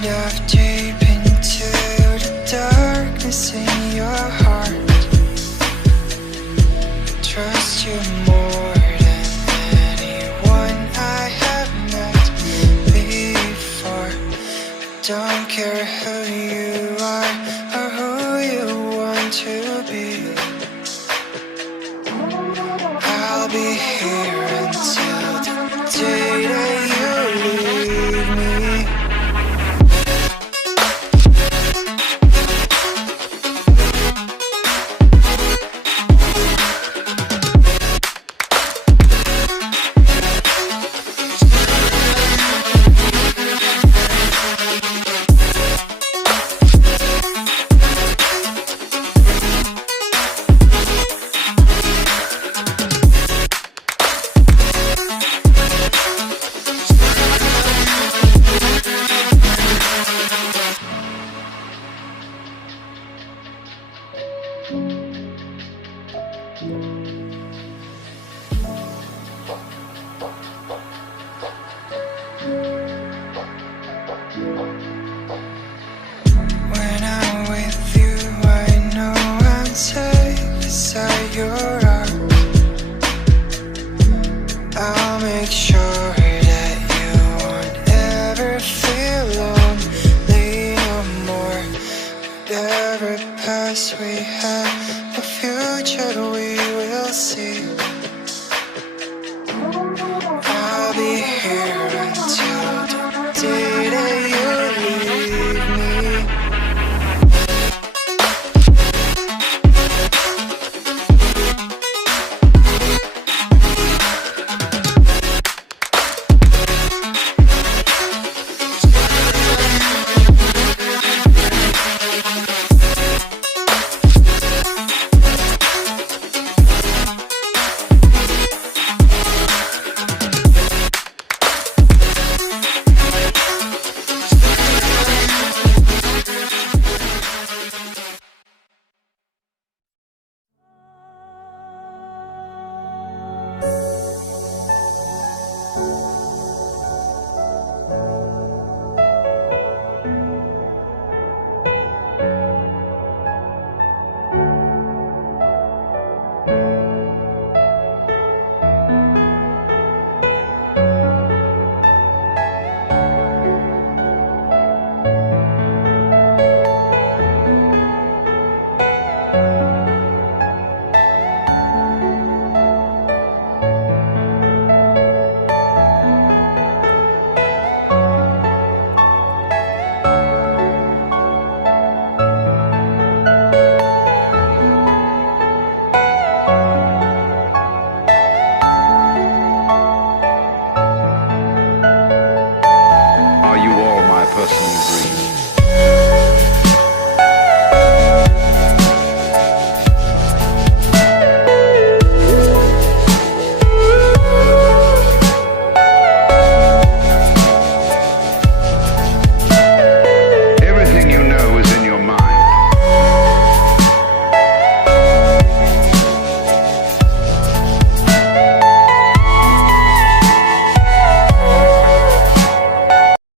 dive deep into the darkness in your heart. Trust you more than anyone I have met before. Don't care who you are or who you want to be. I'll be here until the day that you leave me. When I'm with you, I know I'm safe beside your arms. I'll make sure that you won't ever feel lonely no more. Whatever past we have, the future we will see. I'll be here until the day that you leave me. Are you all my personal dreams?